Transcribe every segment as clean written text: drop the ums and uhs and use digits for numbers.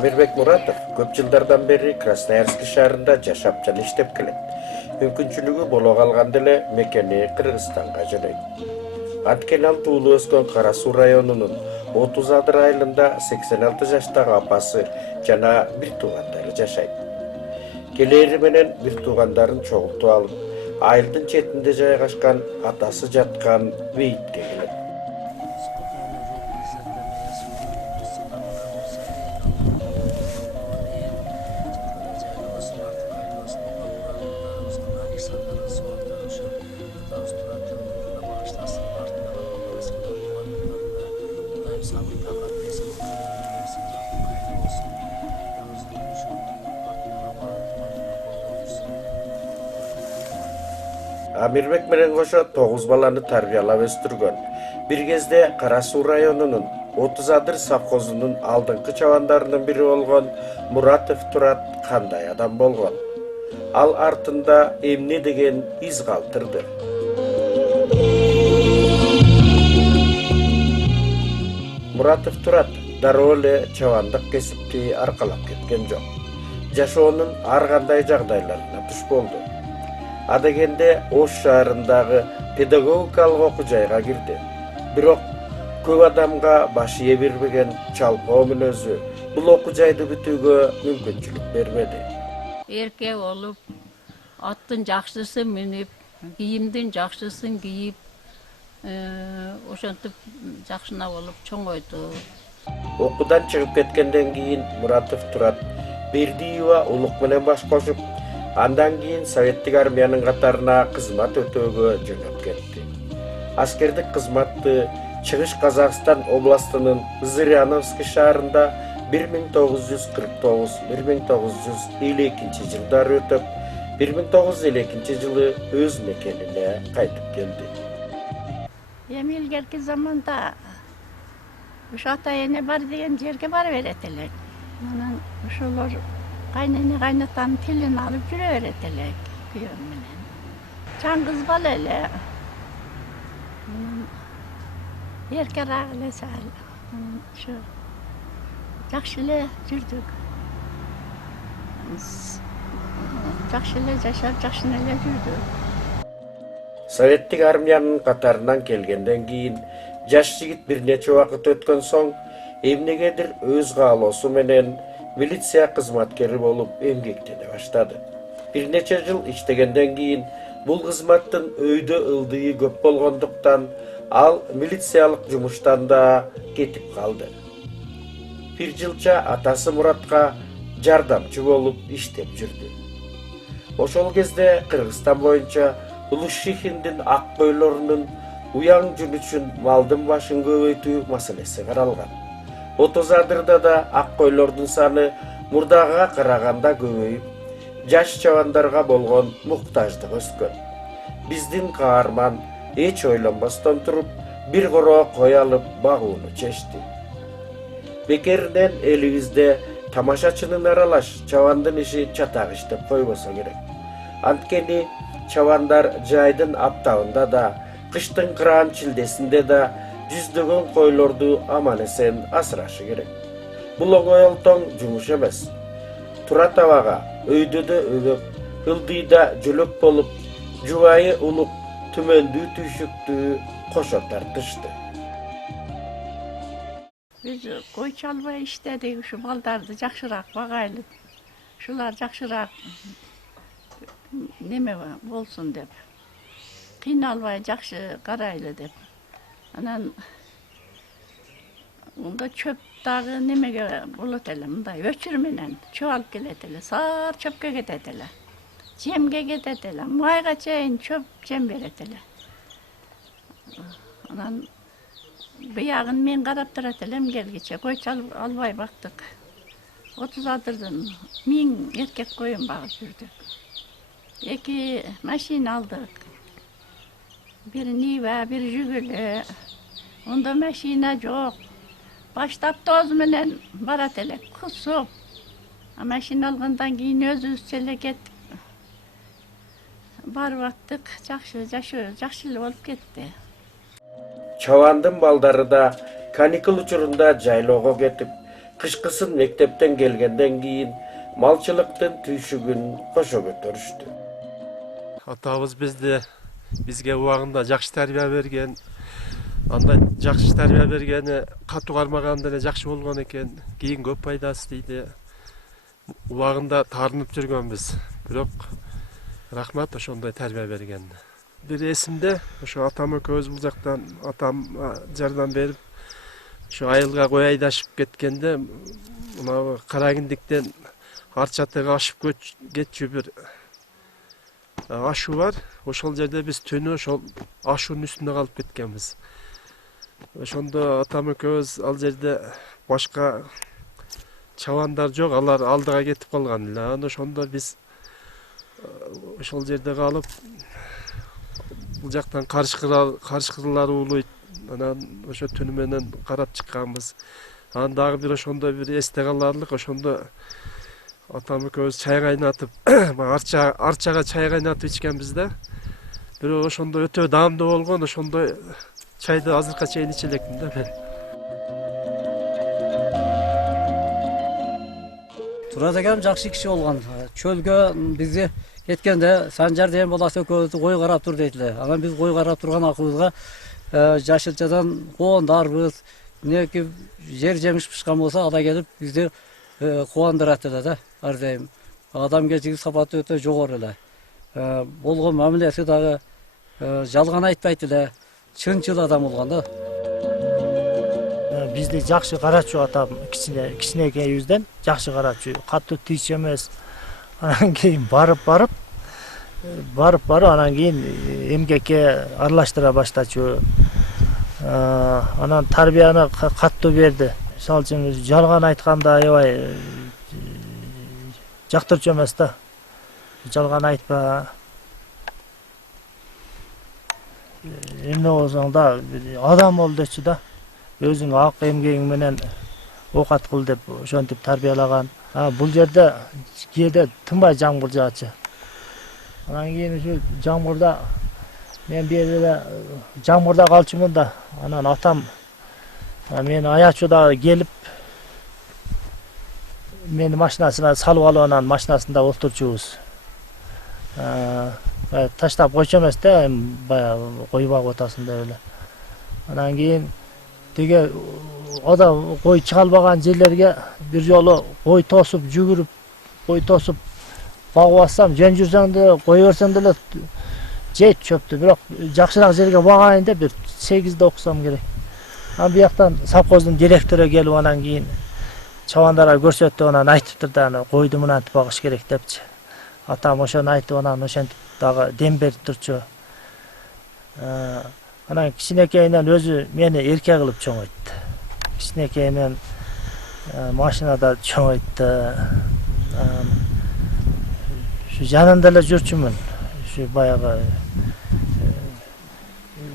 Амирбек Муратов көп жылдардан бeri Красноярск шаарында жашап жана иштеп келет. Мүмкүнчүлүгү боло калганда эле мекени Кыргызстанга жөнөйт. Анткени ал туулуп өскөн Кара Суу районунун 30 Адыр айылында 86 жаштагы апасы жана бир туугандары жашайт. Келери менен бир туугандарын чогултуп алып, айылдын четинде жайгашкан атасы жаткан бейитке келет. Амирбек менен кошо 9 баланы тарбиялап өстүргөн. Бир кезде Кара Суу районунун 30 Адыр совхозунун алдыңкы чабандарынын бири болгон Муратов Турат кандай адам болгон? Ал артында эмне деген из калтырды? Муратов Турат дароо эле чабандык кесипти аркалап кеткен жок. Жашоонун ар кандай жагдайларына туш болду. Адегенде Ош шаарындагы педагогикалык окуу жайга кирди. Бирок көп адамга баш ие бербеген чалпоо мүнөзү бул окуу жайды бүтүүгө мүмкүнчүлүк бермеди. Эрке болуп, аттын жакшысын минип, кийимдин жакшысын кийип, ошентип жакшына болуп чоңойду. Окуудан чыгып кеткенден кийин Муратов Турат Бердиева улук менен баш кошуп, андан кийин Советтик армиянын катарына кызмат өтөөгө жөнөп кетти. Аскердик кызматты Чыгыш Казакстан областынын Зыряновский шаарында 1949-1952 жылдары өтөп, 1952 жылы өз мекенине кайтып келди. Эми илгерки заманда ушу ата эне бар деген жерге бара берет элек. Анан ошолор кайнене кайнатанын тилин алып жүрө берет элек күйөөм менен. Чаң кыз бала эле. Эркераак эле сал. Ушу жакшы эле жүрдүк. Жакшы эле жашап, жакшы эле жүрдүк. Советтик армиянын катарынан келгенден кийин жаш жигит бир нече убакыт өткөн соң эмнегедир өз каалоосу менен милиция кызматкери болуп эмгектене баштады. Бир нече жыл иштегенден кийин бул кызматтын өйдө ылдыйы көп болгондуктан ал милициялык жумуштан да кетип калды. Бир жылча атасы Муратка жардамчы болуп иштеп жүрдү. Ошол кезде Кыргызстан боюнча Улуш-Шихиндин ак койлорунун уяң жүн үчүн малдын башын көбөйтүү маселеси каралган. 30 Адырда да ак койлордун саны мурдагыга караганда көбөйүп, жаш чабандарга болгон муктаждык өскөн. Биздин каарман эч ойлонбостон туруп бир короо кой алып багууну чечти. Бекеринен элибизде тамашачынын аралаш чабандын иши чатак иштеп койбосо керек. Анткени чабандар жайдын аптабында да, кыштын кыраан чилдесинде да жүздөгөн койлорду аман эсен асырашы керек. Бул оңой олтоң жумуш эмес. Турат абага өйдөдө өгөп, ылдыйда жөлөк болуп, жубайы улук, түмөндүү түйшүктүү кошо тартышты. Биз кой чалбай иштедик, ушу балдарды жакшыраак багайлы. Ушулар жакшыраак неме болсун деп. Кыйналбай жакшы карайлы деп. Анан мында чөп дагы немеге болот эле, мындай өчүр менен чөп алып келет эле, саар чөпкө кетет эле. Жемге кетет эле, майга чейин чөп жем берет эле. Анан биягын мен карап турат элем келгиче, кой чалып албай бактык. 30 Адырдын 1000 эркек коюн багып жүрдүк. 2 машина алдык. Бир Нива, бир Жигули. Онда машина жок. Баштап тоз менен барат элек, кусуп. Машина алгандан кийин өзүбүзчө эле кеттик. Барып аттык, жакшы жашоо, жакшы эле болуп кетти. Чабандын балдары да каникул учурунда жайлоого кетип, Kışkısın mektepten gelgenden keyin malçılıktın tүйшүгүн кошо көтөрүштү. Атабыз бизге убагында жакшы тарбия берген. Андай жакшы тарбия бергени катуу кармаганда эле жакшы болгон экен. Кийин көп пайдасы тийди. Убагында таарынып жүргөнбүз. Бирок рахмат ошондой тарбия бергенине. Бир эсимде, ошо атам экөөбүз бул жактан атам жардам берип, ошо айылга кой айдашып кеткенде, мына Карагиндиктен Арчатыга ашып кетчү бир ашуу бар. Ошол жерде биз түнү ошол ашуунун үстүндө калып кеткенбиз. Ошондо атам экөөбүз ал жерде башка чабандар жок, алар алдыга кетип калган эле. Анда ошондо биз ошол жерде калып, бул жактан карышкырлар уулуйт. Анан ошо түнү менен карап чыкканбыз. Анан дагы бир ошондо бир эсте каларлык, ошондо атам экөөбүз чай кайнатып, арчага чай кайнатып ичкенбиз да. Бирок ошондо өтө даамдуу болгон, ошондой чайды азыркыга чейин иче элекмин да мен. Турат акам жакшы киши болгон. Чөлгө бизди кеткенде Санжар деген баласы экөөбүздү кой карап тур дейтиле. Анан биз кой карап турган акыбызга жашылчадан коондарбыз, неки жер жемиш пышкан болсо ада келип бизди кубандырат эле да. Ар дайым адамгерчилик сапаты өтө жогору эле. Болгон мамилеси дагы жалган айтпайт эле, чынчыл адам болгон да. Бизди жакшы карачу атам кичинекейибизден жакшы карачу, катуу тийч эмес. Анан кийин барып анан кийин эмгекке аралаштыра баштачу. Анан тарбияны катуу берди. Мисалы үчүн жалган айтканда аябай жактырчу эмес да. Жалган айтпа. Эмне болсоң да адам бол дечү да. Өзүң ак эмгегиң менен оокат кыл деп ошентип тарбиялаган. Бул жерде кээде тынбай жамгыр жаачу. Анан кийин ушу жамгырда мен бир эле жамгырда калчумун да. Анан атам мени аячууда келип мени машинасына салып алып анан машинасында отурчубуз. Таштап койчу эмес да, баягы кой багып атасың деп эле. Анан кийин деге ода кой чыга албаган жерлерге бир жолу кой тосуп жүгүрүп, кой тосуп багып атсам, жөн жүрсөң деле кой берсең деле жейт чөптү. Бирок жакшыраак жерге багайын деп бир 8-де окусам керек. Анан бияктан совхоздун директору келип анан кийин чабандарга көрсөттү, анан айтыптыр да, койду мынантип багыш керек депчи. Атам ошону айтып анан ошентип дагы дем берип турчу. Анан кичинекейинен өзү мени эрке кылып чоңойтты. Кичинекейинен машинада чоңойтты. Ушу жанында эле жүрчүмүн. Ушу баягы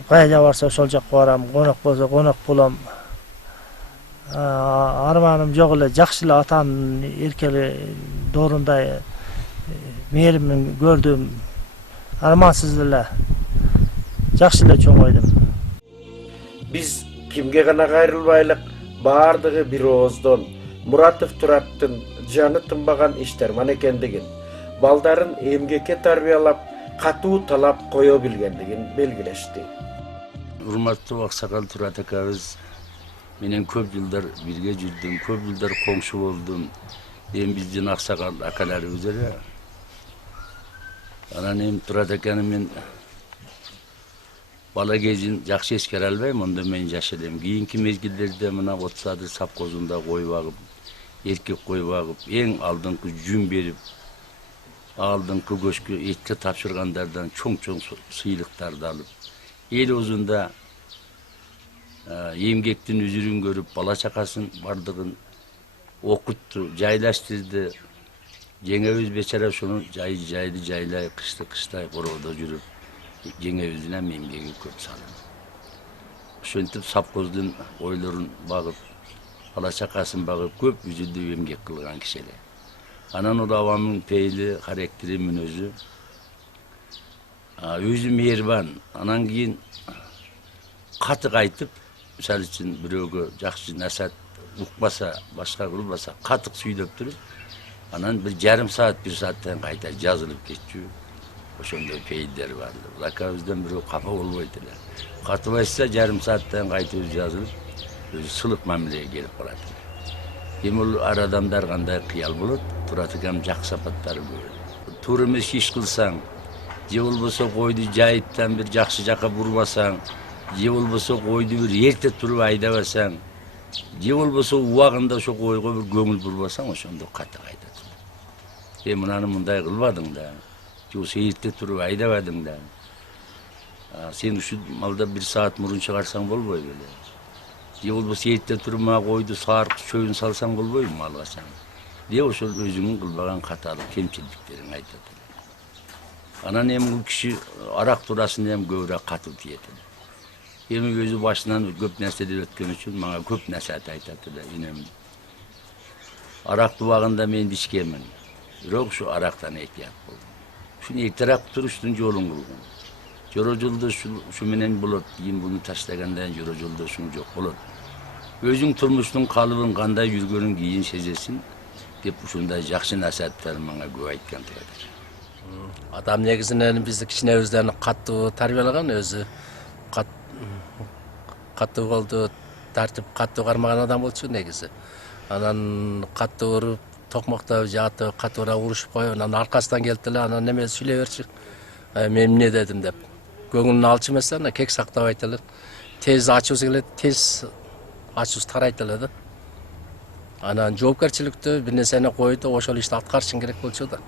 кайда барса ошол жакка барам, конок болсо конок болом. Арманым жок эле, жакшы эле атанын эркели доорундай мээримин көрдүм. Армансыз эле жакшы эле чоңойдум. Биз кимге гана кайрылбайлык, баардыгы бир ооздон Муратов Тураттын жаны тынбаган иштерман экендигин, балдарын эмгекке тарбиялап, катуу талап кое билгендигин белгилешти. Урматтуу аксакал Турат акабыз менен көп жылдар бирге жүрдүм, көп жылдар коңшу болдум. Эми биздин аксакал акаларыбыз эле. Анан эми Турат аканы мен бала кезин жакшы эскере албайм, ондо мен жаш элем. Кийинки мезгилдерде мына Отсадыр совхозунда кой багып, эркек кой багып, эң алдыңкы жүн берип, алдыңкы көчкө этке тапшыргандардан чоң-чоң сыйлыктарды алып, эл озунда эмгектин үзүрүн көрүп, бала чакасын бардыгын окутту, жайлаштырды. Жеңебиз бечара ошону жайды жайлай, кышты кыштай короодо жүрүп, жеңебиздин эмгеги көп салып. Ошентип совхоздун ойлорун багып, бала чакасын багып, көп үзүлдүү эмгек кылган киши эле. Анан ол абамдын пейили, характери, мүнөзү өзү мээрбан. Анан кийин катык айтып, мисалы үчүн бирөөгө жакшы насаат укпаса, башка кылбаса, катык сүйлөп туруп, анан bir жарым саат, 1 сааттан кайта жазылып кетчү. Ошондой пейилдер бар. Лакабыздан бирөө капа болбойт эле. Катыбайса жарым сааттан кайтып жазылып, өзү сылык мамилеге келип калат. Эми бул ар адамдар кандай кыял болот, турат экем жакшы сапаттары көп. Туура эмес иш кылсаң, же болбосо койду жайыптан бир жакшы жака бурбасаң, же болбосо койду бир эрте туруп айдабасаң, же болбосо убагында ошо койго бир көңүл бурбасаң, ошондо ката кайтат. Мынаны мындай кылбадың да, же болбосо эрте туруп айдабадың да. Сен ушул малда 1 саат мурун чыгарсаң болбойбу эле. Же болбосо эрте туруп мага койду саарык чөйүн салсаң болбойбу малга сен. Же ошол өзүңүн кылбаган каталык кемчиликтериң айтат. Анан эми бул киши арак турасын эми көбүрөөк катуу тиет. Эми өзү башынан көп нерседе өткөн үчүн мага көп насаат айтат эле инем. Арак тубагында мен ичкенмин. Бирок ушу арактан этият болдум. Ушуну эртерээк туруштун жолун кылган. Жора жолдошу менен болот. Кийин буну таштагандан жора жолдошуң жок болот. Өзүң турмуштун калыбын кандай жүргөнүн кийин сезесиң деп ушундай жакшы насааттар мага көп айткан турат. Адам негизинен бизди кичинебизден катуу тарбиялаган, өзү катуу болду, тартип катуу кармаган адам болчу негизи. Анан катуу уруп, токмоктоп жатып, катуураак урушуп коюп, анан аркасынан келип эле анан неме сүйлөй берчү. Мен эмне дедим деп. Көңүлүн алчу эмес, анан кек сактабайт эле. Тез ачуусу келет, тез ачуусу тарайт эле да. Анан жоопкерчиликтүү бир нерсени койду, ошол ишти аткарышың керек болчу да.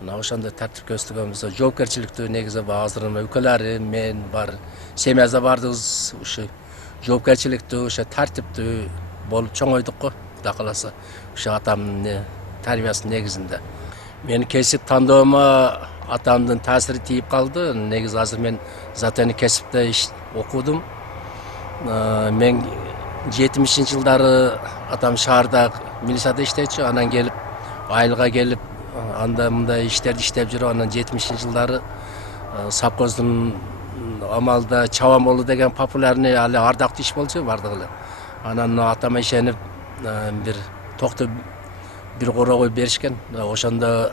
Мына ошондой тартипке өстүгөнбүз. Жоопкерчиликтүү негизи азыр өкөлөрү, мен бар, семьябызда бардыгыбыз ушу жоопкерчиликтүү, ошо тартиптүү болуп чоңойдук го, Кудай кааласа. Ошо атамдын тарбиясынын негизинде. Мен кесип тандоомо атамдын таасири тийип калды. Негизи азыр мен затени кесипте окудум. Мен 70-жылдары атам шаарда милицияда иштечү, анан келип айылга келип анда мындай иштерди иштеп жүрүп, анан 70-жылдары совхоздун амалда чабан болуу деген популярный али ардактуу иш болчу бардыгы эле. Анан атама ишенип бир токту бир корогой беришкен. Ошондо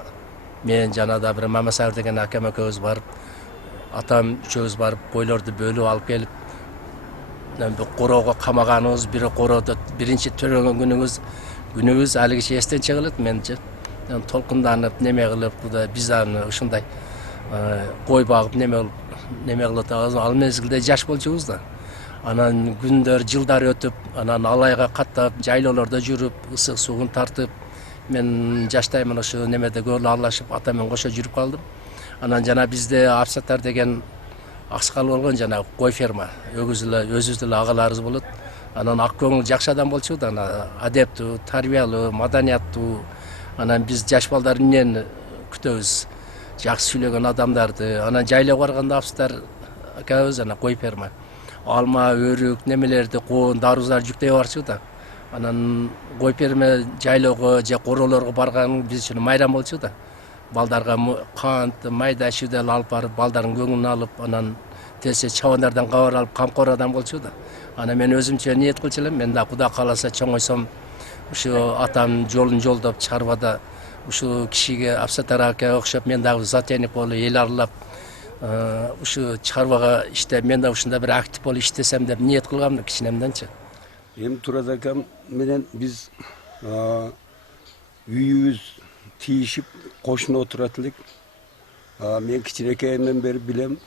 мен жана да бир Мамасайыр деген акем экөөбүз барып, атам үчөөбүз барып койлорду бөлүп алып келип, бир короого камаганыбыз, бир короодо биринчи төрөгөн күнүбүз алигиче эстен чыгылат менчи. Толкунданып, неме кылып, биз аны ушундай кой багып неме кылып атабыз. Ал мезгилде жаш болчубуз да. Анан күндөр, жылдар өтүп, анан алайга каттап, жайлоолордо жүрүп, ысык суун тартып, мен жаштаймын ошо немеде көбү аралашып, атамен кошо жүрүп калдым. Анан жана бизде Апсаттар деген аксакал болгон, жана кой ферма, өзүбүз эле агаларыбыз болот. Анан ак көңүл жакшы адам болчу да, адептүү, тарбиялуу, маданияттуу. Анан биз жаш балдар эмнени күтөбүз? Жакшы сүйлөгөн адамдарды. Анан жайлоого барганда Апсаттар акабыз анан кой ферма. Алма, өрүк, немелерди, коон, даруздар жүктөй барчу да. Анан кой ферма жайлоого же короолорго барган биз үчүн майрам болчу да. Балдарга кант, майда шүйдөл алып барып, балдардын көңүлүн алып, анан тесе чабандардан кабар алып, камкор адам болчу да. Анан мен өзүмчө ниет кылчу элем, мен да Кудай кааласа чоңойсом ушу атам жолун жолдоп чарбада ушу кишиге Апсаттар ака окшоп мен дагы затейник болуп эл аралап ушу чарбага иштеп мен да ушундай бир актив болуп иштесем деп ниет кылгам кичинемденчи. Эми Турат акам менен биз үйүбүз тийишип кошуна отурат элек. Мен кичинекейимден бери билем,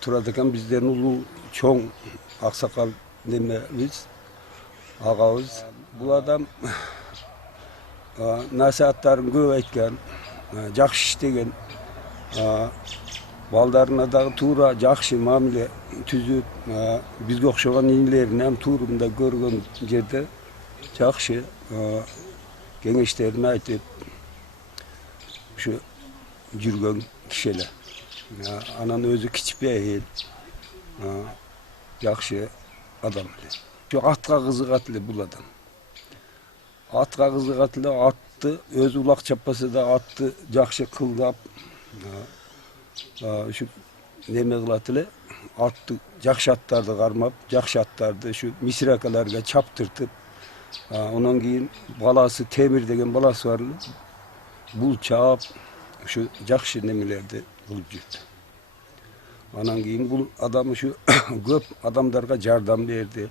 Турат акам бизден улуу чоң аксакал немебиз, агабыз. Бул адам насааттарын көп айткан, жакшы иштеген, балдарына дагы туура жакшы мамиле түзүп, бизге окшогон инилерин ham туурунда көргөн жерде жакшы кеңештерин айтып ушу жүргөн киши эле. Анан өзү кичпейт, жакшы адам эле. Ушу атка кызыгат эле бул адам. Атка кызыгат эле, атты өзү улак чаппаса да атты жакшы кылдап, ушу неме кылат эле, атты жакшы аттарды кармап, жакшы аттарды ушу мисракаларга чаптыртып, Ondan keyin balası Temir деген balası var. Bul çap şu jakşı nemelerde bulup жүрдü. Anan keyin bu adamı şu köp adamlarga jardam berdi.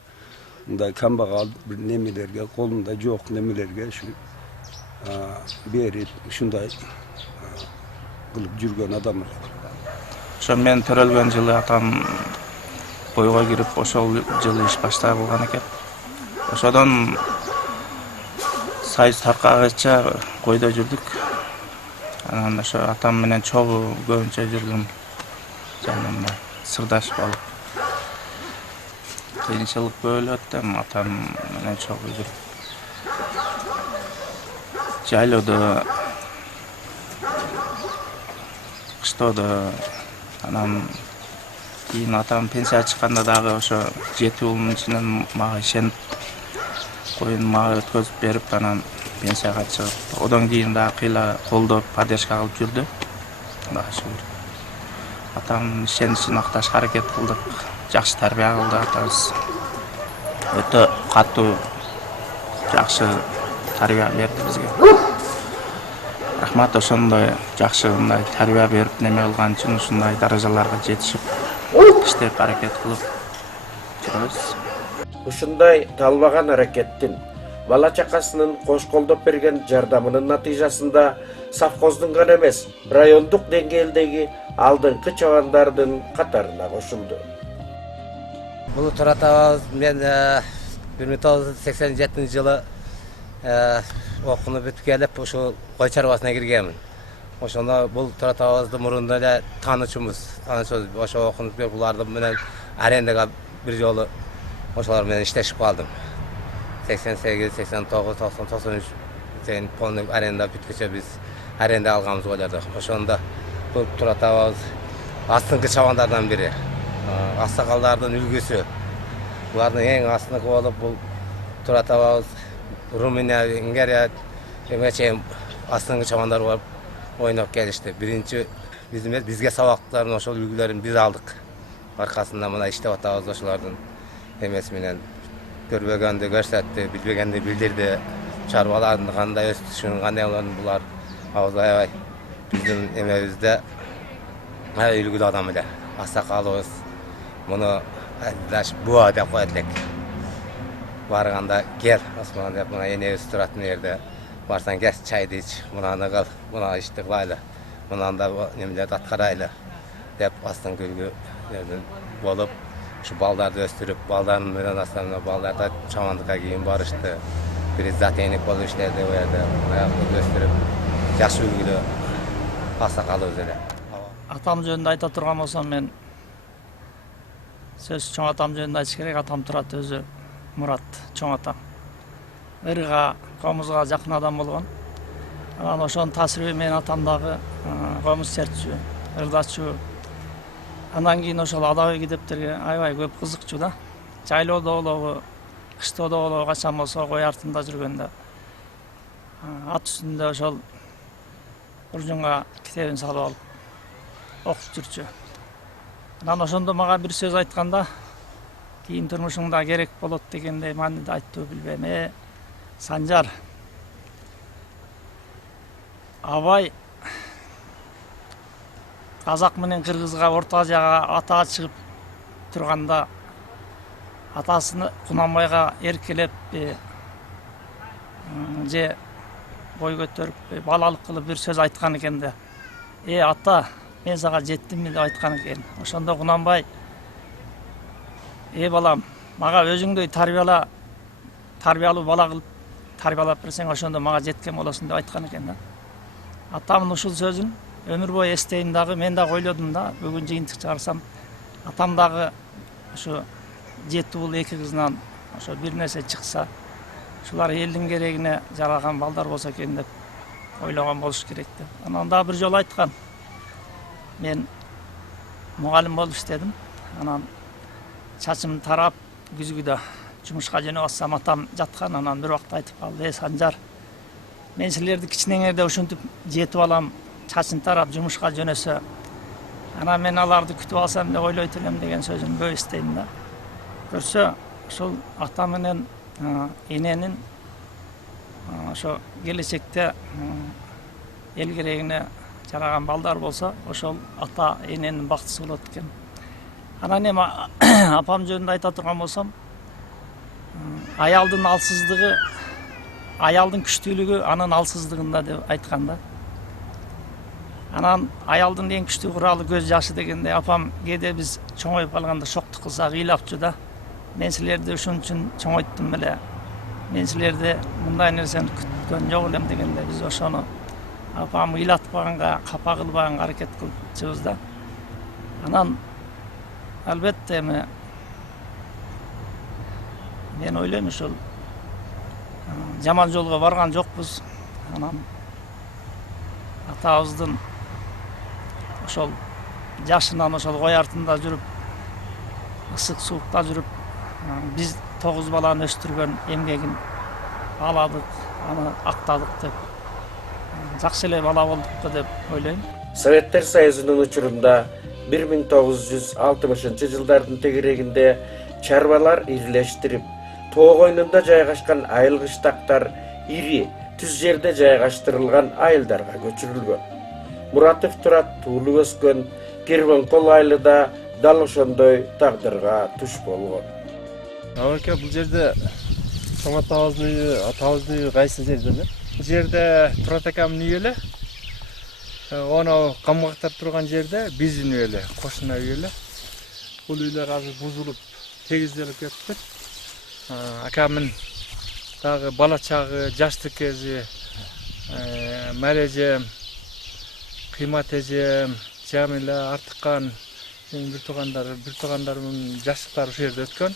Bunday kambagал bir nemelerge, kolunda жоқ nemelerge şu berip şunday kılıp жүрген adam. Ошо мен төрөлгөн жылы атам койго кирип ошол жылы иш баштап кылган экен. Ошодон сайыз таркагыча койдо жүрдүк. Анан ошо атам менен чогуу көбүнчө жүрдүм. Жанымда сырдаш болуп. Кыйынчылык көп өттүм, атам менен чогуу жүрүп. Жайлоодо, кыштоодо анан кийин атам пенсияга чыкканда дагы ошо 7 уулдун ичинен мага ишенип коюн мага өткөзүп берип анан пенсияга чыгып, одон кийин дагы кыйла колдоп поддержка кылып жүрдү. Кудайга шүгүр. Атам ишеничин акташка аракет кылдык. Жакшы тарбия кылды атабыз. Өтө катуу жакшы тарбия берди бизге. Рахмат, ошондой жакшы мындай тарбия берип неме кылган үчүн ушундай даражаларга жетишип иштеп аракет кылып жүрөбүз. Ушундай талбаган аракеттин бала чакасынын кош колдоп берген жардамынын натыйжасында совхоздун гана эмес, райондук деңгээлдеги алдыңкы чабандардын катарына кошулду. Бул Туратабыз мен 1987 жылы окууну бүтүп келип ошол кой чарбасына киргенмин. Ошондо бул Туратабызды мурунда эле таанычыбыз. Ошо окууну бүтүп буларды менен арендага бир жолу ошолор менен иштешип калдым. 88, 89, 90, 93 сен полный аренда бүткөчө биз аренда алганбыз ойлордо. Ошондо бул Туратабыз астыңкы чабандардан бири. Аксакалдардын үлгүсү. Булардын эң астыңкы болуп бул Туратабыз Румыния, Венгрия эмече астыңкы чабандар болуп ойноп келишти. Биринчи бизге сабактарын ошол үлгүлөрүн биз алдык. Аркасында мына иштеп атабыз ошолордун эмеси менен көрбөгөндү көрсөттү, билбегенди билдирди. Чарбалардын кандай өсүшүн, кандай болгонун булар аябай биздин эмебизде үлгүлүү адам эле. Аксакалыбыз муну даш буа деп коет элек. Барганда кел, Осман деп мына энебиз туратын жерде барсаң кел чайды ич, мунаны кыл, мына ишти кылайлы, мынанда немелерди аткарайлы деп астын күлгү болуп, ушу балдарды өстүрүп, балдардын менен астана балдарда чамандыкка кийин барышты. Бир затейник болуп иштеди бу жерде, аягын өстүрүп, жакшы үлгүлүү аксакалыбыз эле. Атам жөнүндө айта турган болсом, мен сөз чоң атам жөнүндө айтыш керек. Атам турат өзү Мурат, чоң атам. Ырга, комузга жакын адам болгон. Анан ошонун таасири менен атам дагы комуз чертчү, ырдачу. Андан кийин ошол адабий китептерге аябай көп кызыкчу да. Жайлоодо болобу, кыштоодо болобу, качан болсо кой артында жүргөндө ат үстүндө ошол уржунга китебин салып алып окуп жүрчү. Анан ошондо мага бир сөз айтканда, кийин турмушуңда керек болот дегендей мааниде айтты билбейм. Санжар, абай казак менен кыргызга Орто Азияга атаа чыгып турганда атасыны Кунанбайга эркелеп же бой көтөрүп балалык кылып бир сөз айткан экен да. Ата, мен сага жеттимби деп айткан экен. Ошондо Кунанбай, балам, мага өзүңдөй тарбиялуу бала кылып тарбиялап берсең, ошондо мага жеткен болосуң деп айткан экен да. Атамдын ушул сөзүн өмүр бою эстейин дагы, мен дагы ойлодум да, бүгүн жыйынтык чыгарсам, атам дагы ошо 7 уул 2 кызынан ошо бир нерсе чыкса, ушулар элдин керегине жараган балдар болсо экен деп ойлогон болуш керек деп. Анан дагы бир жолу айткан. Мен мугалим болуп иштедим. Анан чачым тарап күзгүдө жумушка жөнөп атсам, атам жаткан. Анан бир убакта айтып калды: Санжар, мен силерди кичинеңерде ушинтип жетип алам, чачын тарап жумушка жөнөсө, анан мен аларды күтүп алсам деп ойлойт элем деген сөзүн көп эстейм да. Көрсө, ушул ата менен эненин ошо келечекте эл керегине жараган балдар болсо ошол ата эненин бактысы болот экен. Анан эми апам жөнүндө айта турган болсом, аялдын алсыздыгы, аялдын күчтүүлүгү анын алсыздыгында деп айткан да. Анан аялдын эң күчтүү куралы көз жашы дегенде, апам кээде биз чоңоюп калганда шоктук кылсак ыйлапчу да. Мен силерди ушун үчүн чоңойттум эле. Мен силерди мындай нерсени күткөн жок элем дегенде, биз ошону апам ыйлатпаганга, капа кылбаганга аракет кылчубуз да. Анан албетте эми мен ойлойм ушул жаман жолго барган жокпуз. Анан атабыздын ошол жашынан ошол кой артында жүрүп, ысык суукта жүрүп, биз 9 баланы өстүргөн эмгегин аладык, аны актадык деп жакшы эле бала болдук деп ойлойм. Советтер Союзунун учурунда 1960 жылдардын тегерегинде чарбалар ирилештирип, тоо койнунда жайгашкан айыл кыштактар ири, түз жерде жайгаштырылган айылдарга көчүрүлгөн. Muratov Турат туулуп өскөн Кервенкол айылы да дал ошондой тагдырга туш болгон. Аке, бул жерде чоң атабыздын үйү, атабыздын үйү кайсы жерде эле? Бул жерде Турат акамдын үйү эле. Оны камгактар турган жерде биздин үй эле, кошуна үй эле. Бул үйлөр азыр бузулуп, тегизделип кетти. Акамдын дагы бала чагы, жаштык кези, Марежем, Кыймат эжем, Жамила, Артыккан, бир туугандарымдын жаштыктары ушул жерде өткөн.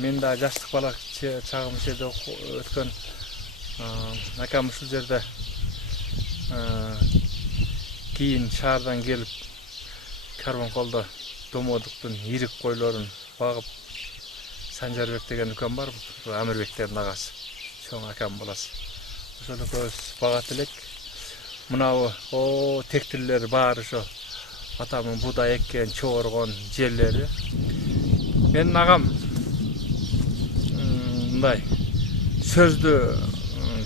Мен да жаштык бала чагым ушул жерде өткөн. Акам ушул жерде кийин шаардан келип Кервенколдо домодуктун ирик койлорун багып, Санжарбек деген үкөм бар, бул Амирбектердин агасы, чоң акам баласы. Ошол экөөбүз багат элек. Мынабы тектирлер баары ошо атамдын буудай эккен, чогоргон жерлери. Менин агам мындай сөздү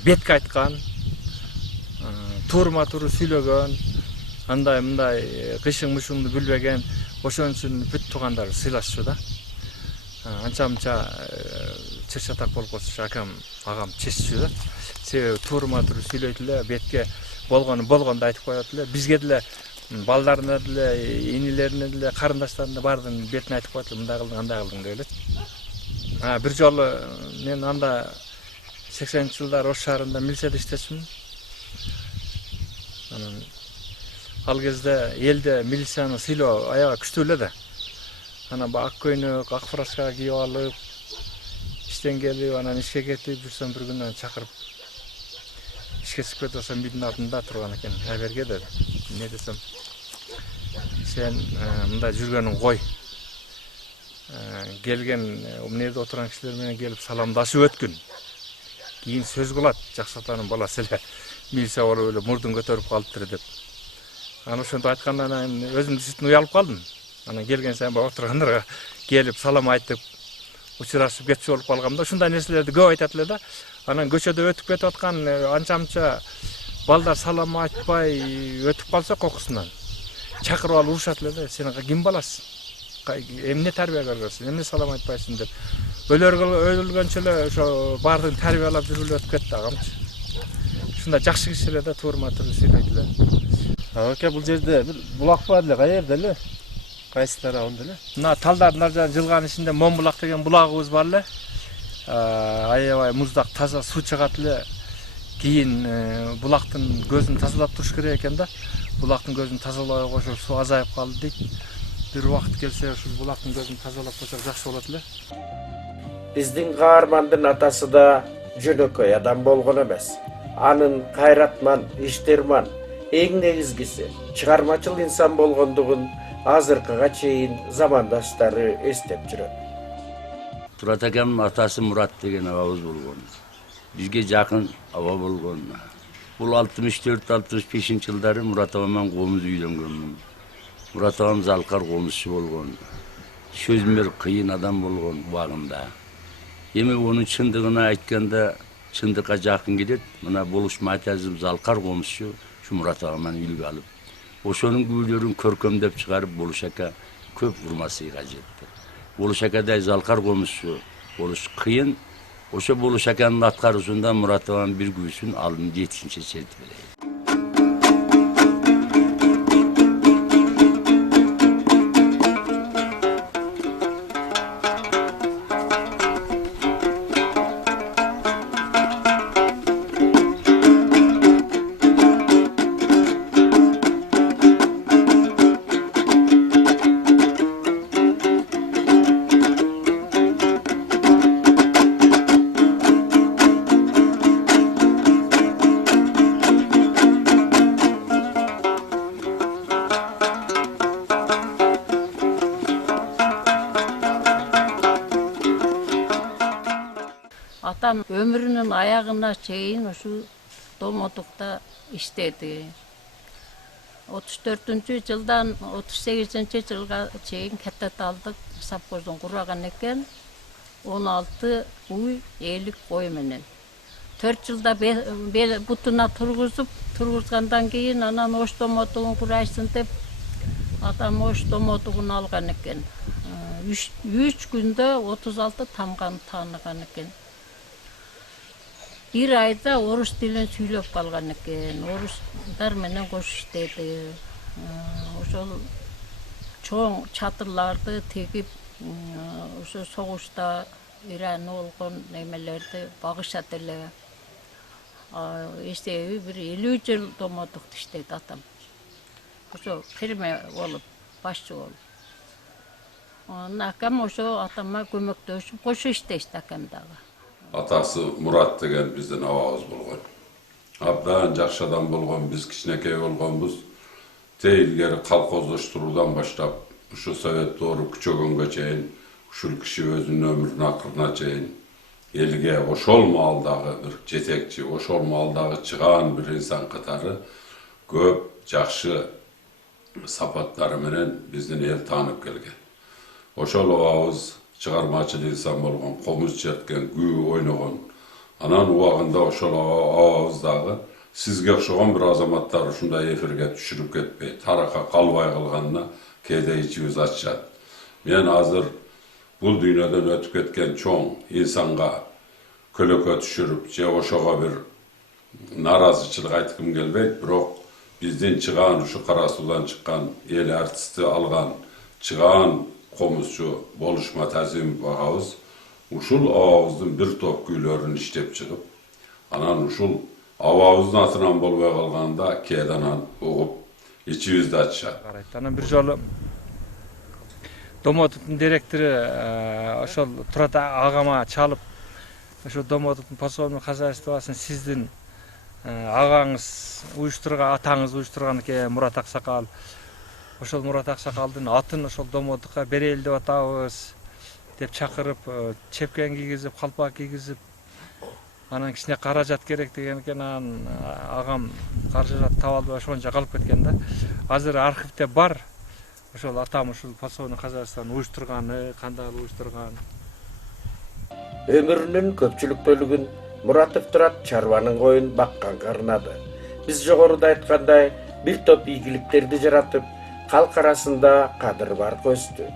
бетке айткан, турма-туру сүйлөгөн, андай мындай кышың-мышыңды билбеген, ошон үчүн бүт туугандар сыйлашчу да. Анча-мынча чыр-чатак болуп калса агам чеччү да. Себеби турма-туру сүйлөйт эле, бетке болгондо айтып коет эле. Бизге деле балдарына деле, инилерине деле, карындаштарына баардын бетине айтып коет эле, мындай кылдың, андай кылдың деп эле. Бир жолу мен анда 80-жылдар Ош шаарында милицияда иштечмин. Анан ал кезде элде милицияны сыйлоо аябай күчтүү эле да. Анан ак көйнөк, ак фуражка кийип алып, иштен келип, анан ишке кетип жүрсөм бир күнү чакырып, ишке чыгып кетип атсам үйдүн алдында турган экен. Айберге деди. Не десем, сен мындай жүргөнүң кой. Келген эмнеде отурган кишилер менен келип саламдашып өткүн. Кийин сөз кылат, жакшы атанын баласы эле. Милиция болуп эле мурдун көтөрүп калыптыр деп. Анан ошондо айткандан кийин өзүм сүттүн уялып калдым. Анан келген сайын отургандарга келип салам айтып, учурашып кетчү болуп калгам да. Ушундай нерселерди көп айтат эле да. Анан көчөдө өтүп кетип аткан анча-мынча балдар салам айтпай өтүп калса кокусунан чакырып алып урушат эле да. Сен ким баласың? Эмне тарбия көргөнсүң? Эмне салам айтпайсың деп. Өлгөнчө эле ошо баардыгын тарбиялап жүрүп өтүп кетти агамчы. Ушундай жакшы киши эле да, турма-туру сүйлөйт эле. Аке, бул жерде бир булак бар эле, каерде эле? Кайсы тарабында эле? Мына талдардын ар жагын жылган ичинде Момбулак деген булагыбыз бар эле. Аябай муздак таза суу чыгат эле. Кийин булактын көзүн тазалап туруш керек экен да. Булактын көзүн тазалабай койсок суу азайып калды дейт. Бир убакыт келсе ушул булактын көзүн тазалап койсок жакшы болот эле. Биздин каармандын атасы да жөнөкөй адам болгон эмес. Анын кайратман, иштерман, эң негизгиси чыгармачыл инсан болгондугун азыркыга чейин замандаштары эстеп жүрөт. Турат акамдын атасы Мурат деген абабыз болгон. Бизге жакын аба болгон. Бул 64-65 жылдары Мурат аба менен комуз үйлөнгөнмүн. Мурат абам залкар комузчу болгон. Сөзмөр кыйын адам болгон убагында. Эми онун чындыгына айтканда Çındık'a жақын келет. Мына болушма атазым Залқар комузчу şu Murat Ağaman үлгі алып. Ошонун күйлөрүн көркөмдөп чыгарып Болушака көп урмасы кажетти. Болушакадай Залқар комузчу болуш кыйын. Ошо Болушаканын аткаруусунда Мурат Ağaman bir күйсүн алынып жетишинче чертип берет. Atam ömrünün ayağına çeyin şu Domoduk'ta işledi. 34. yıldan 38. yılga çeyin kettet aldık. Sapkozun kuragan eken 16 uy 50 koy menen. 4 yılda butuna turguzgandan keyin anan oş Domoduk'un kuraysın dep adam oş Domoduk'un algan eken. 3 günde 36 tamgan tanıgan eken. Bir ayda orus dilini söylep kalgan eken. Oruslar menen koşu işledi. Ошол çoğun çatırlardı tegip ошо soğuşta İran olgun nemelerdi bağışat ele. İşte bir 50 yıl Domoduk işledi atam. Ошо firme olup, başçı olup. Akam ошо atama kömöktöşüp koşu işleşti akamdağı. Atası Murat degen bizden avağız bolgan. Abdan jakşı adam bolgan, biz kiçinekey bolganbız. Te ilgeri kalkozlaştırууdan başlap, şu Sovet doğru küçögөнгө çeyin, uşul kişi özünün ömrünün akırına çeyin, elge oşol maaldagı bir jetekçi, oşol maaldagı çıgan bir insan katarı köp jakşı sapatlары menen bizdin el tanıp kelgen. Oşol avağız çıgarmacıl insan bolgan, komuz çetken, güy oynagan, anan uwagында oşol avağızdağı sizge okşogan bir azamatlar uşunday efirge düşürüp ketpey, taraka kalbay kılganına kede içimiz açat. Men hazır bul dünyadan ötüp ketken çoğun insanga kölökö düşürüp, je oşoga bir narazıçılık aytkım gelbeyt, birok bizden çıkan, şu Karasu'dan çıkan, el artisti algan, çıkan komuzcu Boluşma Tazim ağabız, uşul ağabızın bir top güylörünü işlep çıkıp, anan uşul avağızın atınan bolbay kalganda kedanan oğup, içimizde açat. Anan bir jolu Domoduk'un direktörü ошол Turat ağama çalıp, ошо Domoduk'un пособный хозяйствосын sizdin ağаңыз uyuşturgan, atаңыз uyuşturgan eкен Murat Aksakal. Ошол Murat Aksakaldын атын ошол Domoduk'a bereyli деп atabыз деп çakırıp, çepken kiygizip, kalpak kiygizip, anan kişine karajat gerek degen eкен, anan ağam karajat tabaldı, ошонча kalıp ketken da. Hazır arxivde bar, ошол atam ошол пособный хозяйствоны uyuşturgany, kandal uyuşturgan. Ömrünün köpçülük bölügün Muratov Turat çarvanın koyun bakkan karınadı. Biz jogoruda aytkanday bir top iyiliklerdi jaratıp, halk arasında kadır var köstü.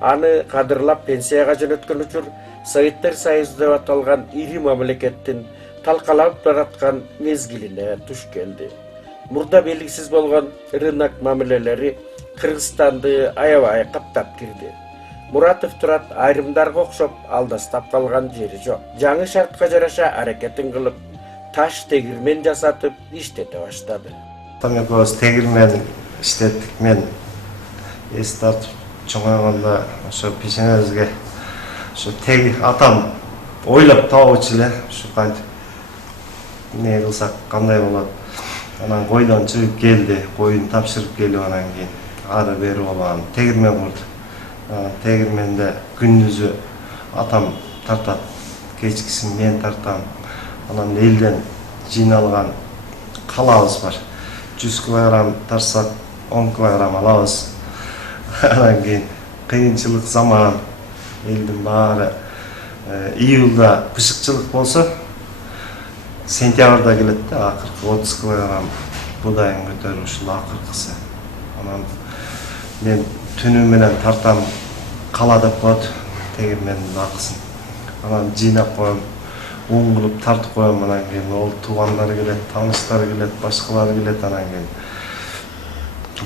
Anı kadırlap pensiyaga jönötkөн uchur Sovetler Soyuzu dep atalgan iri mamlekettin talkalap baratkan mezgiline tuş geldi. Murda belgisiz bolgan rınak mamileleri Kırgızstanды aябай kaптap kirdi. Muratov Turat ayrımdarga okşop aldastap kalgan jeri jok. Жаңы şartka jaraşa hareketin kılıp taş tegirmen jasatıp işlete başladı. Tam ekibimiz tegirmen işlettik. Men es tartıp çoğayganda ошо пешенебизге ошо теги атам ойлоп табуучу эле ушу кантип эмне кылсак кандай болот. Анан койдон чыгып келди, коюн тапшырып келип анан кийин ары бери болгон tegirmen курдук. Tegirменде күндүзү атам тартат, кечкисин мен тартам. Анан элден жыйналган калабыз бар. 100 килограмм тарсак 10 килограмм алабыз. Анан кийин кыйынчылык заман, элдин баары июлда пышыкчылык болсо, sentябрда келет да, акыркы 30 килограмм будайын көтөрүп ушул акыркысы. Анан мен түнү менен тартам, кала деп коет тегирмендин акысын. Анан жыйнап коем, ун кылып тартып коем, анан кийин ол туугандар келет, тааныштар келет, башкалар келет, анан кийин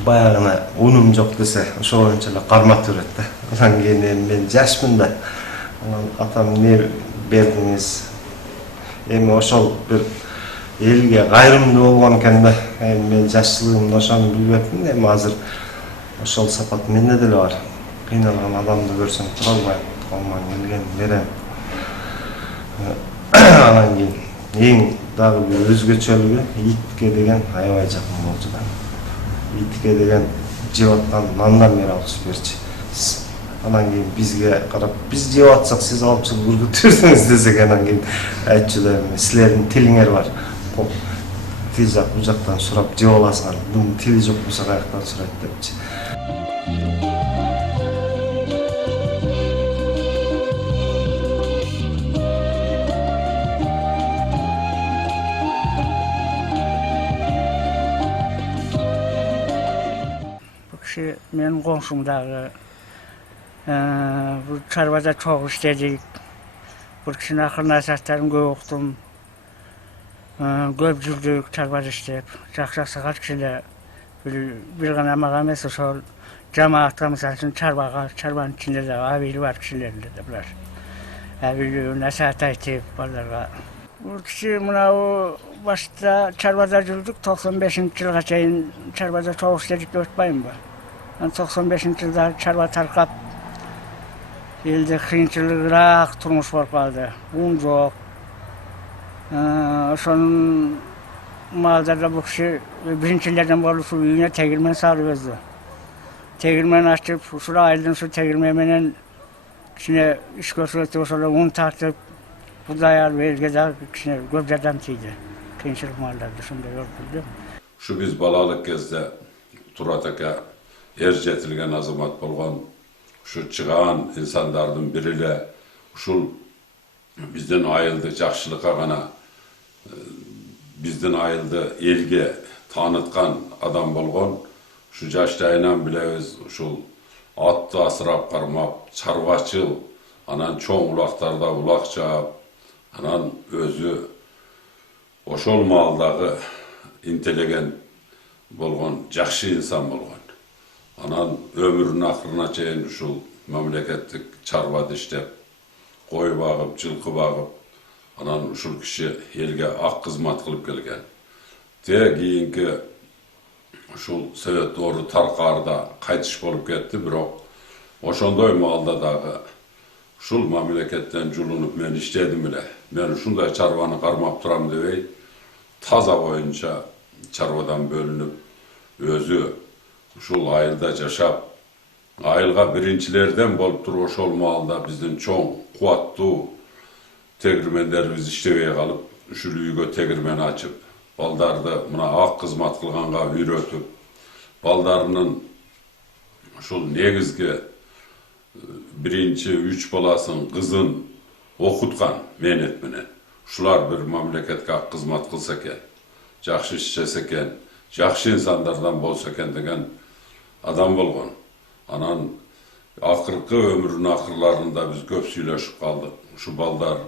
баягына унум жок десе, ошол боюнча эле карматып берет да. Анан кийин мен жашмын да. Анан атам эмне бердиңиз? Эми ошол бир элге кайрымдуу болгон экен да. Эми мен жашчылыгымда ошону билбепмин, эми азыр ошол сапат менде деле бар. Кыйналган адамды көрсөм тура албайм, колуман келген берем. Анан кийин эң дагы бир өзгөчөлүгү итке деген аябай жакын болчу да. Итке деген жеп аткан нандан бери алып берчи. Анан кийин бизге карап, биз жеп атсак сиз алып чыгып үргүтүрсөңүз десек, анан кийин айтчу да, силердин тилиңер бар. Тил жак бу жактан сурап жеп аласыңар. Бунун тили жок болсо каяктан сурайт депчи. Менин коңшум дагы бул чарбада чогуу иштедик. Бул кишинин акыл насааттарын көп уктум. Көп жүрдүк чарбада иштеп. Жакшы кишилер бир гана мага эмес, ошол жамаатка, мисалы үчүн чарбанын ичинде дагы абийли бар кишилер да булар. Абийли насаат айтып балдарга. Бул киши мынау башта чарбада жүрдүк, 95-жылга чейин чарбада чогуу иштедик деп атпаймынбы? 95-жылда чарба таркап, элде кыйынчылыгыраак турмуш болуп калды. Un жок. Ошонун маалдарда бул киши биринчилерден болуп ушул үйүнө тегирмен салып өзү. Тегирмен ачып, ушул айылдын ушул тегирмен менен кичине иш көрсөтүп, ошол un тартып, будай алып элге дагы кичине көп жардам тийди. Кыйынчылык маалдарды ошондой болуп жүрдү. Ушу биз балалык кезде Турат ака эр жетилген азамат болгон, ушу чыгаан инсандардын бири эле ушул биздин айылды жакшылыкка гана, биздин айылды элге тааныткан адам болгон. Ушу жаш жайынан билебиз, ушул атты асырап кармап, чарбачыл, анан чоң улактарда улак чаап, анан өзү ошол маалдагы интеллигент болгон, жакшы инсан болгон. Анан өмүрүнүн акырына чейин ушул мамлекеттик чарбада иштеп, кой багып, жылкы багып, анан ушул киши элге ак кызмат кылып келген. Кийинки ушул Совет доору таркаарда кайтыш болуп кетти, бирок ошондой маалда дагы ушул мамлекеттен жулунуп мен иштедим эле. Мен ушундай чарбаны кармап турам дебей, таза боюнча чарбадан бөлүнүп, өзү ушул айылда жашап, айылга биринчилерден болуп туруп ошол маалда биздин чоң, кубаттуу тегирмендерибиз иштебей калып, ушул үйгө тегирмен ачып, балдарды мына ак кызмат кылганга үйрөтүп, балдарынын ушул негизги биринчи 3 баласын, кызын окуткан мээнет менен. Ушулар бир мамлекетке ак кызмат кылса экен, жакшы иштесе экен, жакшы инсандардан болсо экен деген адам болгон. Анан акыркы өмүрүнүн акырларында биз көп сүйлөшүп калдык. Ушу балдар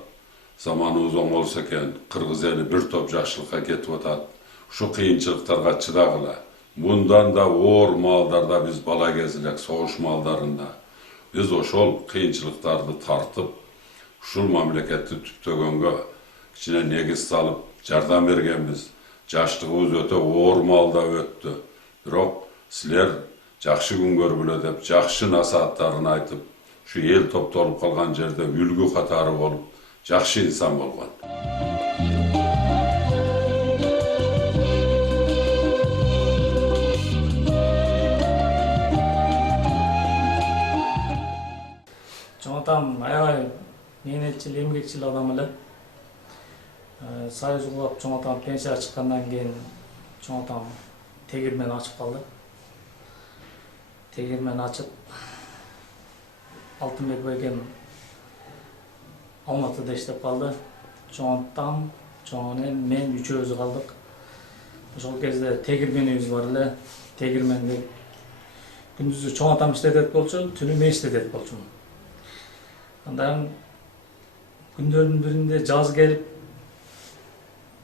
заманыбыз оңолсо экен, кыргыз эли бир топ жакшылыкка кетип атат. Ушу кыйынчылыктарга чыдагыла. Мындан да оор маалдарда биз бала кезилек согуш маалдарында биз ошол кыйынчылыктарды тартып, ушул мамлекетти түптөгөнгө кичине негиз салып жардам бергенбиз. Жаштыгыбыз өтө оор маалда өттү. Бирок силер жакшы күн көргүлө деп жакшы насааттарын айтып, ушу эл топтолуп калган жерде үлгү катары болуп, жакшы инсан болгон. Чоң атам аябай мээнетчил, эмгекчил адам эле. Союз кулап чоң атам пенсияга чыккандан кийин чоң атам тегирмен ачып калды. Тегирмен ачып, Алтынбек экен Алматыда иштеп калды. Чоң атам чоң энем, мен үчөөбүз калдык. Ошол кезде тегирменибиз бар эле. Тегирменди күндүзү чоң атам иштетет болчу, түнү мен иштетет болчумун. Андан күндөрдүн биринде жаз келип,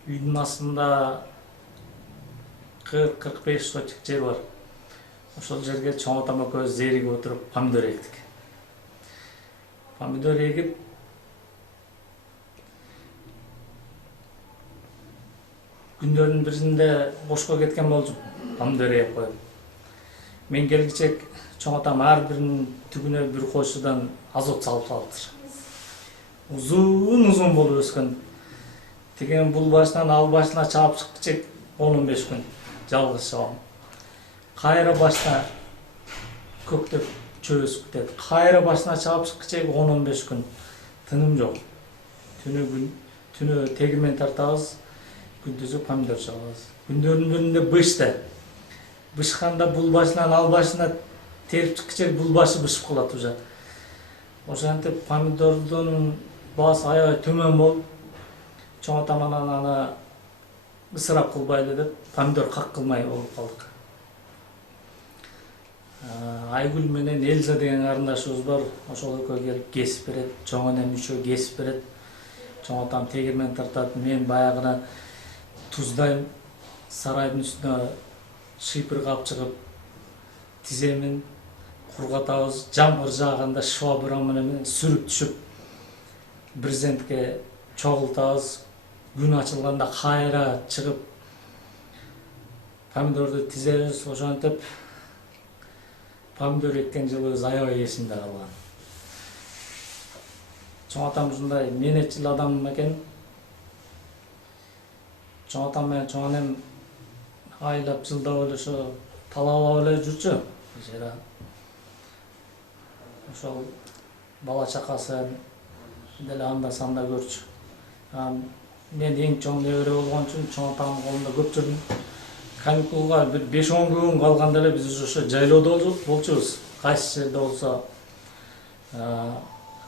үйдүн астында 40-45 сотик жер бар. Ошол жерге чоң атам экөөбүз зеригип отуруп помидор эктик. Помидор егип, күндөрдүн биринде кошко кеткен болчумун, помидор эгип коюп. Мен келгичек чоң атам ар биринин түгүнө бир койчудан азот салып салыптыр. Uzun болуп өскөн. Деген бул башынан ал башына чаап чыкчек 10-15 күн жалгыз чабам. Кайра башына көктөп чөбүсүп кетет. Кайра башына чаап чыкчек 10-15 күн. Тыным жок. Түнү тегирмен тартабыз, күндүзү помидор чабабыз. Күндөрдүн биринде бышты. Бышканда бул башынан ал башына терип чыкчек бул башы бышып калат уже. Ошентип помидордун баасы аябай төмөн болуп, чоң атам анан аны ысырап кылбайлы деп помидор каккылмай болуп калдык. Айгүл менен Элза деген карындашыбыз бар. Ошол экөө келип кесип берет. Чоң энем үчөө кесип берет. Чоң атам тегирмен тартат. Мен баягына туздайм. Сарайдын үстүнө шыйпыр кап чыгып тиземин, кургатабыз. Жамгыр жааганда швабра менен сүрүп түшүп брезентке чогултабыз. Күн ачылганда кайра чыгып помидорду тизебиз. Ошентип помидор эккен жылыбыз аябай эсимде калган. Чоң атам ушундай менетчил адам экен. Чоң атам менен чоң энем айлап жылдап эле ошо талаалап эле жүрчү. Ошол бала чакасын деле анда санда көрчү. Мен эң чоң небере болгон үчүн чоң атамдын колунда көп жүрдүм. Каникулга бир 5-10 күн калганда эле биз ошо жайлоодо болчубуз. Кайсы жерде болсо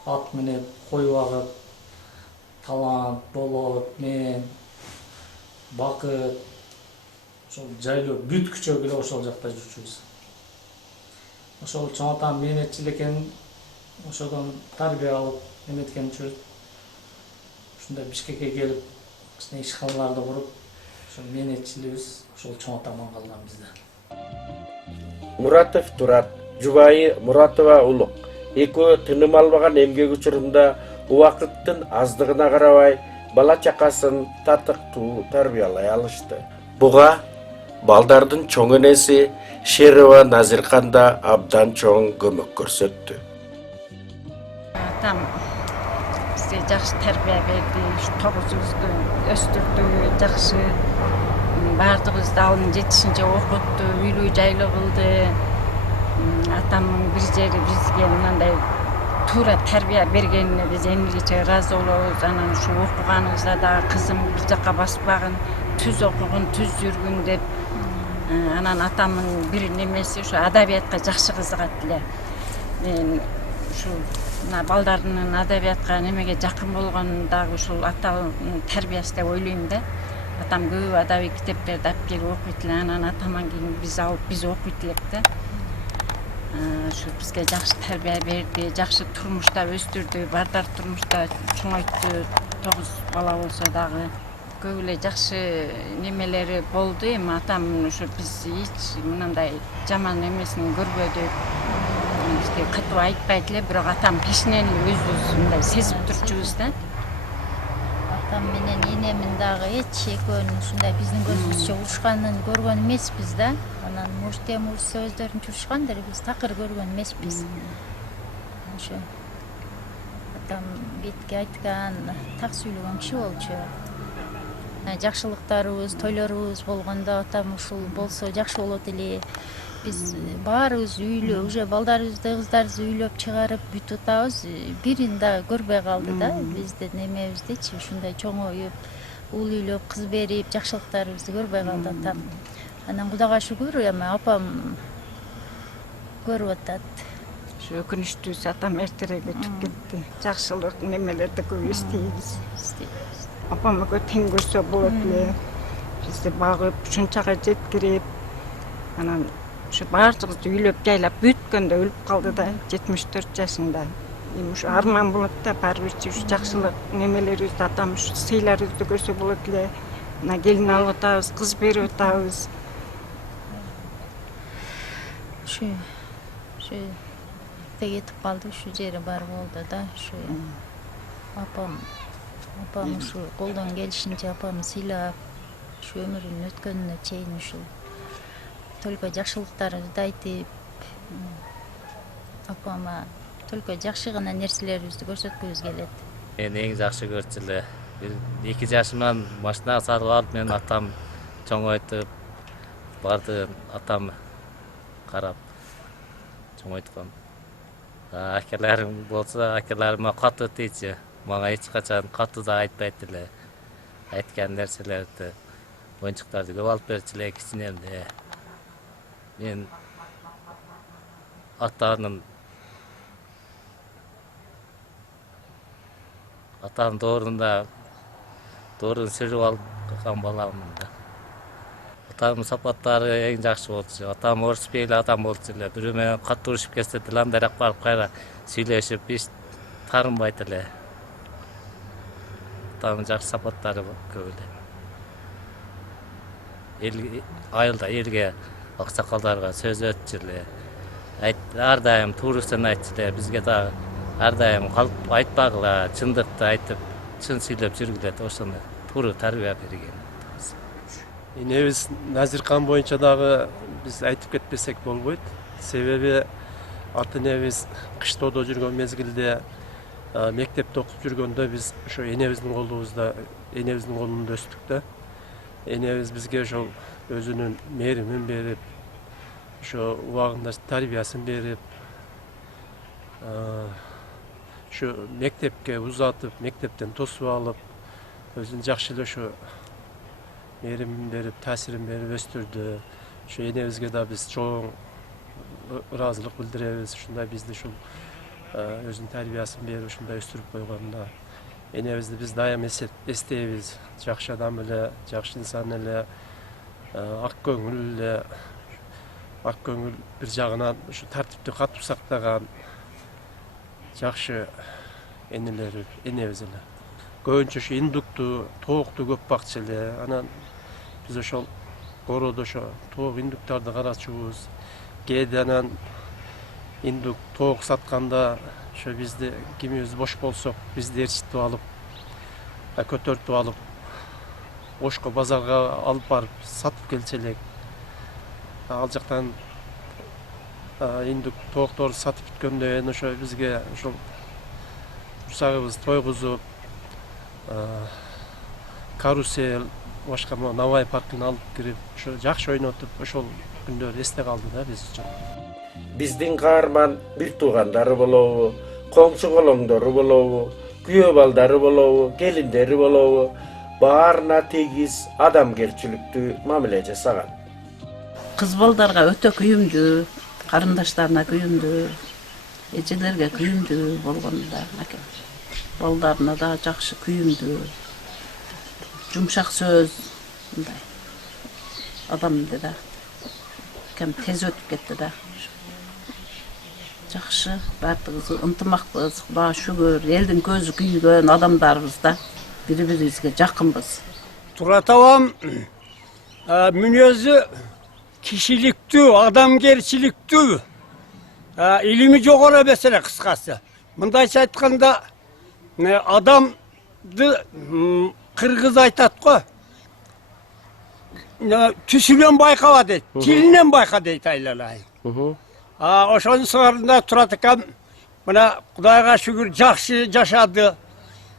ат менеп, кой багып, талант, болот, мен, бакыт, ошол жайлоо бүт күчөп эле ошол жакта жүрчүбүз. Ошол чоң атам менетчил экен, ошодон тарбия алып эметкен үчүн ушундай Бишкекке келип, кичине ишканаларды куруп, ошол менетчилибиз ошол чоң атамдан калган бизде. Muratov Турат, жубайы Muratova Улук. Экөө тыным албаган эмгек учурунда убакыттын аздыгына карабай бала чакасын татыктуу тарбиялай алышты. Буга балдардын чоң энеси Шерова Назирхан да абдан чоң көмөк көрсөттү. Атам бизге жакшы тарбия берди, 9-узду өстүрдү, жакшы баардыгыбызды алып 7-нче окутту, үйлүү жайлуу кылды. Атамдын бир жери бизге мындай туура тарбия бергенине биз эмгиче ыраазы болобуз. Анан ушу окуганыбызда дагы кызым бир жакка баспагын, түз окугун, түз жүргүн деп. Анан атамдын бир немеси ушу адабиятка жакшы кызыгат эле. Мен ушу балдардын адабиятка немеге жакын болгонун дагы ушул атамдын тарбиясы деп ойлойм да. Атам көп адабий китептерди алып келип окуйт эле, анан атаман кийин биз алып биз окуйт элек да. Ушу бизге жакшы тарбия берди, жакшы турмушта өстүрдү, бардар турмушта чоңойтtu, 9 бала болсо дагы көп эле жакшы немелери болду. Эми атам ушу биз эч мындай жаман эмесин көрбөдү. Бизге катуу айтпайт эле, бирок атам пешинен өзүбүз мындай сезип турчубуз да. Атам менен энемин дагы эч экөөнүн ушундай биздин көзүбүзчө урушканын көргөн эмеспиз да. Анан муж өздөрүнчө урушкандыр, биз такыр көргөн эмеспиз. Ошо атам бетке айткан, так сүйлөгөн киши болчу. Жакшылыктарыбыз, тойлорубуз болгондо атам ушул болсо жакшы болот эле. Биз баарыбыз үйлөө, уже балдарыбызды, кыздарыбызды үйлөп чыгарып бүт атабыз. Бирин дагы көрбөй калды да. Биздин немебиздичи ушундай чоңоюп, уул үйлөп, кыз берип, жакшылыктарыбызды көрбөй калды атам. Анан Кудайга шүгүр, эми апам көрүп атат. Ушу өкүнүчтүүсү атам эртерээк өтүп кетти. Жакшылык немелерди көп эстейбиз. Apam teң көрсө болот эле. Бизди багып, ушунчага жеткирип, анан ушу баардыгыбызды үйлөп жайлап бүткөндө өлүп калды да 74 жашында. Эми ушу арман болот да баары бир ушу жакшылык немелерибизди атам ушу сыйларыбызды көрсө болот эле. Мына келин алып атабыз, кыз берип атабыз. Ушу кетип калды, ушу жери бар болду да. Ушу апам ушу колдон келишинче апамды сыйлап, ушу өмүрүнүн өткөнүнө чейин ушул только жакшылыктарыбызды айтып, апама только жакшы гана нерселерибизди көрсөткүбүз келет. Мен эң жакшы көрчү эле 2 жашымдан машина сатып алып, мен атам чоңойтуп, барды атам карап чоңойткон. Акелерим болсо, акелериме катуу тийчү. Мага эч качан катуу да айтпайт эле. Айткан нерселерди, оюнчуктарды көп алып берчү эле кичинемде. Мен атанын доорунда доорун сүрүп алган баламын да. Атамдын сапаттары эң жакшы болчу. Атам орус бейли адам болчу эле. Бирөө менен катуу урушуп кетсе деле андайраак барып кайра сүйлөшүп, эч тарынбайт эле. Атамдын жакшы сапаттары көп эле. Айылда элге, аксакалдарга сөз өтчү эле. Ар дайым туурусын айтчу эле. Бизге дагы ар дайым калп айтпагыла, чындыкты айтып, чын сүйлөп жүргүлө, ошону туура тарбия берген. Энебиз Назиркан боюнча дагы биз айтып кетпесек болбойт. Себеби ата энебиз кыштоодо жүргөн мезгилде, мектепте окуп жүргөндө биз ошо энебиздин колунда өстүк да. Энебиз бизге ошол өзүнүн мээримин берип, ошо убагында тарбиясын берип, ошо мектепке узатып, мектептен тосуп алып, өзүн жакшы эле ошо мээримин берип, таасирин берип өстүрдү. Ошо энебизге да биз чоң ыраазылык билдиребиз. Ушундай бизди ушул өзүнүн тарбиясын берип, ушундай өстүрүп койгонуна. Энебизди биз дайым эстейбиз. Жакшы адам эле, жакшы инсан эле, ак көңүл эле, ак көңүл бир жагынан ушу тартипти катуу сактаган жакшы энебиз эле. Көбүнчө ушу индукту, тоокту көп бакчу эле. Анан биз ошол короодо ошо тоок индуктарды карачубуз. Кээде анан индук тоок сатканда ошо бизди кимибиз бош болсок, бизди ээрчитип алып, көтөртүп алып, ошко базарга алып барып сатып келчү элек. Ал жактан индук тоокторду сатып бүткөндөн кийин ошо бизге ошол урсагыбыз тойгузуп, карусель, башка Навай паркына алып кирип, ошо жакшы ойнотуп, ошол күндөр эсте калды да биз үчүн. Биздин каарман бир туугандары болобу, коңшу колоңдору болобу, күйөө балдары болобу, келиндери болобу, баарына тегиз адамгерчиликтүү мамиле жасаган. Кыз балдарга өтө күйүмдүү, карындаштарына күйүмдүү, эжелерге күйүмдүү болгонда, балдарына да жакшы күйүмдүү, жумшак сөз, мындай адам эле да, кем тез өтүп кетти да. Жакшы, баардыгыбыз ынтымакпыз, Кудайга шүгүр, элдин көзү күйгөн адамдарбыз да, бири-бирибизге жакынбыз. Турат абам мүнөзү кишиликтүү, адамгерчиликтүү, илими жогору эмес эле кыскасы. Мындайча айтканда, адамды кыргыз айтат го, түсүнөн байкаба дейт, тилинен байка дейт айлалай. Ошонун сыңарында Турат акам мына Кудайга шүгүр жакшы жашады.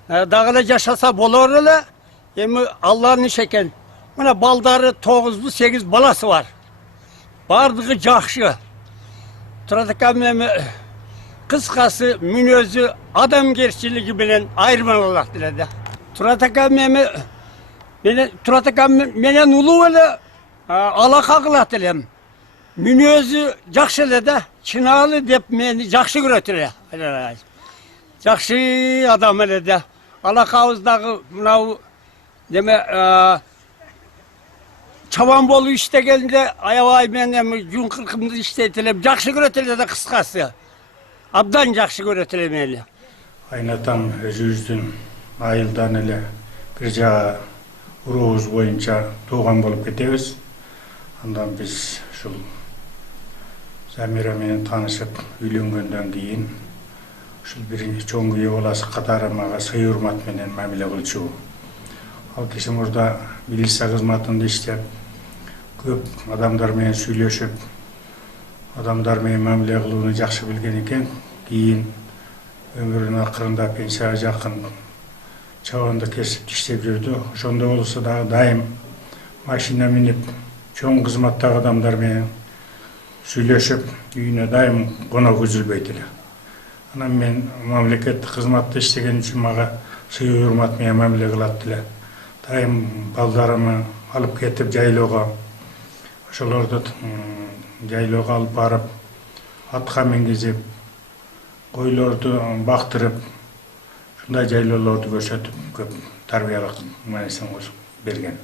Дагы эле жашаса болор эле. Эми Алланын иши экен. Мына балдары 9-8 баласы бар. Бардыгы жакшы. Турат акам эми кыскасы мүнөзү адамгерчилиги менен айырмаланат эле да. Турат акам менен улуу эле алака кылат элем. Мүнөзү жакшы эле да, чыналы деп мени жакшы көрөт эле. Жакшы адам эле да. Алакабыз дагы мынау deme çaban bolu işte gelince ayavay menem gün kırkımda işletilip jakşı göretildi de kıskası. Abdan jakşı göretilmeli. Aynatam özübüzdün ayıldan ele bir jağa uruğuz boyunca tuğan bolup ketebiz. Andan biz şul Zamira menen tanışıp üylөнгөндөн кийин ушул биринчи чоң күйөө баласы катары мага сый урмат менен мамиле кылчу. Ал киши мурда милиция кызматында иштеп, көп адамдар менен сүйлөшүп, адамдар менен мамиле кылууну жакшы билген экен. Кийин өмүрүнүн акырында пенсияга жакын чабанда кесип иштеп жүрдү. Ошондо болсо дагы дайым машина минип чоң кызматтагы адамдар менен сүйлөшүп, үйүнө дайым конок үзүлбөйт эле. Анан мен мамлекеттик кызматта иштеген үчүн мага сый урмат менен мамиле кылат эле. Дайым балдарымы алып кетип жайлоого, ошолорду жайлоого алып барып, атка мингизип, койлорду бактырып, ушундай жайлоолорду көрсөтүп, көп тарбиялык маанисин берген.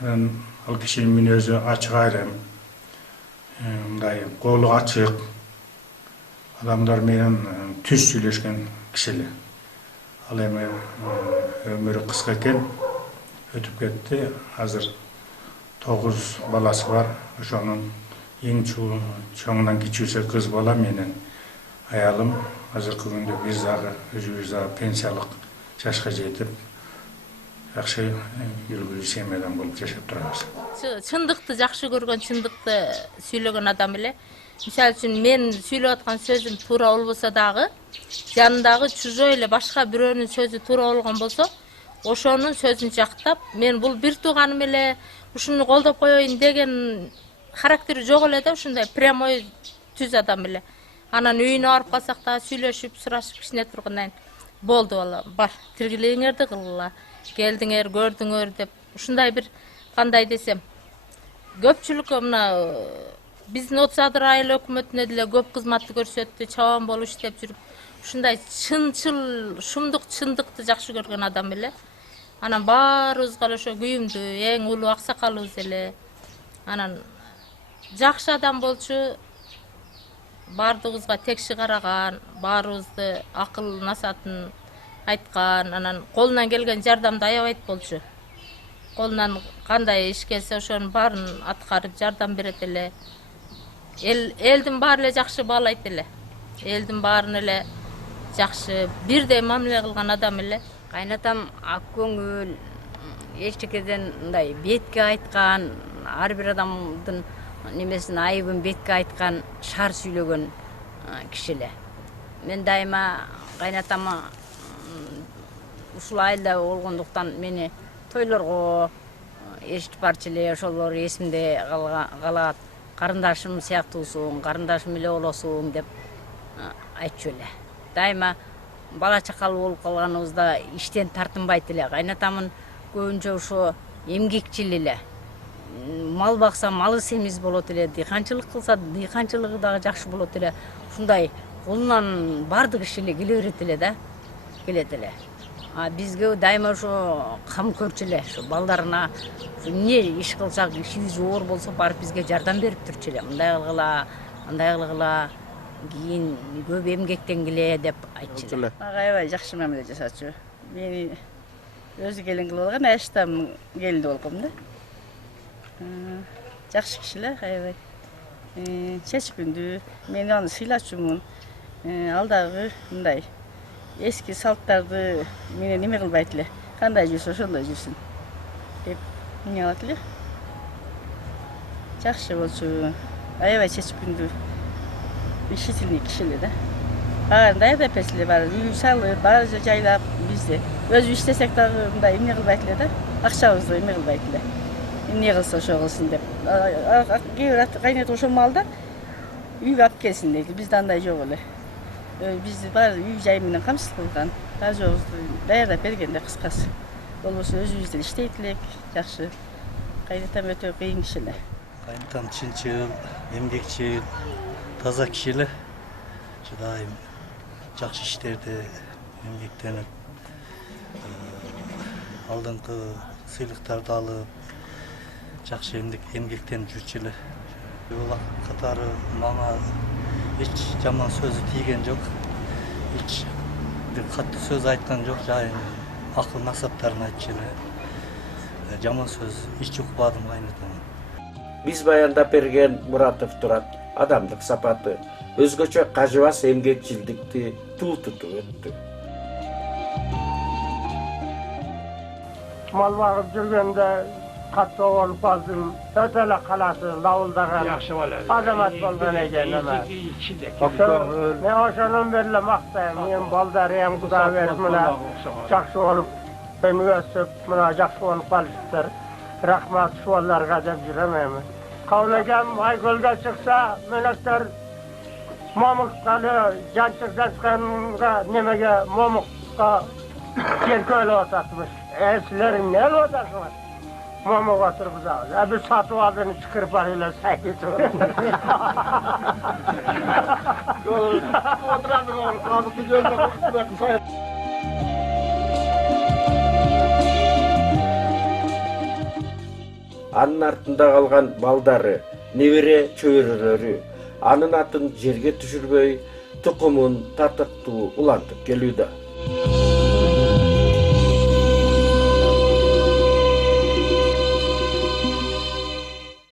Анан ал кишинин мүнөзү ачык айрым, мындай колу ачык, адамдар менен түз сүйлөшкөн киши. Ал эми өмүрү кыска экен, өтүп кетти. Азыр 9 баласы бар. Ошонун эң чоңунан кичүүсү кыз бала менен аялым. Азыркы күндө биз дагы өзүбүз дагы пенсиялык жашка жетип, жакшы үлгүлүү семьядан болуп жашап турабыз. Чындыкты жакшы көргөн, чындыкты сүйлөгөн адам эле. Мисалы үчүн мен сүйлөп аткан сөзүм туура болбосо дагы, жанындагы чужой эле башка бирөөнүн сөзү туура болгон болсо, ошонун сөзүн жактап, мен бул бир тууганым эле, ушуну колдоп коеюн деген характери жок эле да, ушундай прямой түз адам эле. Анан үйүнө барып калсак да сүйлөшүп, сурашып кичине тургандан болду бала, бар, тиргилигиңерди кылгыла, келдиңер, көрдүңөр деп, ушундай бир кандай десем, көпчүлүккө мына биздин 30 адыр айыл өкмөтүнө деле көп кызматты көрсөттү, чабан болуп иштеп жүрүп, ушундай чынчыл, шумдук чындыкты жакшы көргөн адам эле. Анан баарыбызга ошо күйүмдүү, эң улуу аксакалыбыз эле. Анан жакшы адам болчу, баардыгыбызга текши караган, баарыбызды акыл насатын айткан, анан колунан келген жардамды аябайт болчу. Колунан кандай иш келсе ошонун баарын аткарып жардам берет эле. Элдин баары эле жакшы баалайт эле. Элдин баарын эле жакшы бирдей мамиле кылган адам эле. Кайнатам ак көңүл, эчтекеден мындай бетке айткан, ар бир адамдын немесин айыбын бетке айткан, шаар сүйлөгөн киши эле. Мен дайыма кайнатама ушул айылда болгондуктан мени тойлорго эшитип барчу эле, ошолор эсимде калат. Карындашым сыяктуусуң, карындашым эле болосуң деп айтчу эле. Дайыма бала чакалуу болуп калганыбызда иштен тартынбайт эле. Кайнатамын көбүнчө ошо эмгекчил эле. Мал бакса малы семиз болот эле, дыйканчылык кылса дыйканчылыгы дагы жакшы болот эле. Ушундай колунан бардык иш эле келе берет эле да, келет эле. Бизге дайыма ошо кам көрчү эле, ошо балдарына эмне иш кылсак, ишибиз оор болсо барып бизге жардам берип турчу эле. Мындай кылгыла, андай кылгыла, кийин көп эмгектенгиле деп айтчу эле. Мага аябай жакшы мамиле жасачу. Мени өзү келин кылып алган, аштам келин болгом да. Жакшы киши эле, аябай. Чечкиндүү, мен аны сыйлачумун. Ал дагы мындай эски салттарды менен неме кылбайт эле. Кандай жүрсө ошондой жүрсүн деп эмне кылат эле. Жакшы болчу, аябай чечкиндүү, решительный киши эле да. Баарын даярдап берсе эле, баары үй салып, баары жайлап бизде. Өзү иштесек дагы мындай эмне кылбайт эле да. Акчабызды эме кылбайт эле. Эмне кылса ошо кылсын деп. Кээ бир кайнат ошол маалда үйгө алып келсин дейт. Бизде андай жок эле. Бизди баары үй жай менен камсыз кылган. Ажобузду даярдап берген да кыскасы. Болбосо өзүбүз деле иштейт элек, жакшы. Кайнатам өтө кыйын киши эле. Кайнатам чынчыл, эмгекчил, таза киши эле. Дайым жакшы иштерде эмгектенип, алдыңкы сыйлыктарды алып, жакшы эмгектенип жүрчү эле. Бул катары мага эч жаман сөзү тийген жок. Эч бир катты сөз айткан жок, жайын акыл насаптарын айтчу эле. Жаман сөз эч укпадым кайнатам. Биз баяндап берген Муратов Турат адамдык сапаты, өзгөчө кажыбас эмгекчилдикти туу тутуп өттү. Mal bagып жүргөндө катуу болуп калдым. Өтө эле каласыз лавылдаган азамат болгон экен эме. Мен ошондон бери эле мактайм. Мен балдарым Кудай берип мына жакшы болуп өсүп, мына жакшы болуп калышыптыр. Рахмат шуаларга деп жүрөм эми. Кабыл экем Айкөлгө чыкса, мөлөктөр момукталы жанчык жазганга немеге момукка келкөлүп ататмыш. Силер эмне кылып атасыңар? Момук отургузабыз. Биз сатып алдыны чыкырып эле сайкыт. Анын артында калган балдары, небере чөйрөлөрү анын атын жерге түшүрбөй, тукумун татыктуу улантып келүүдө.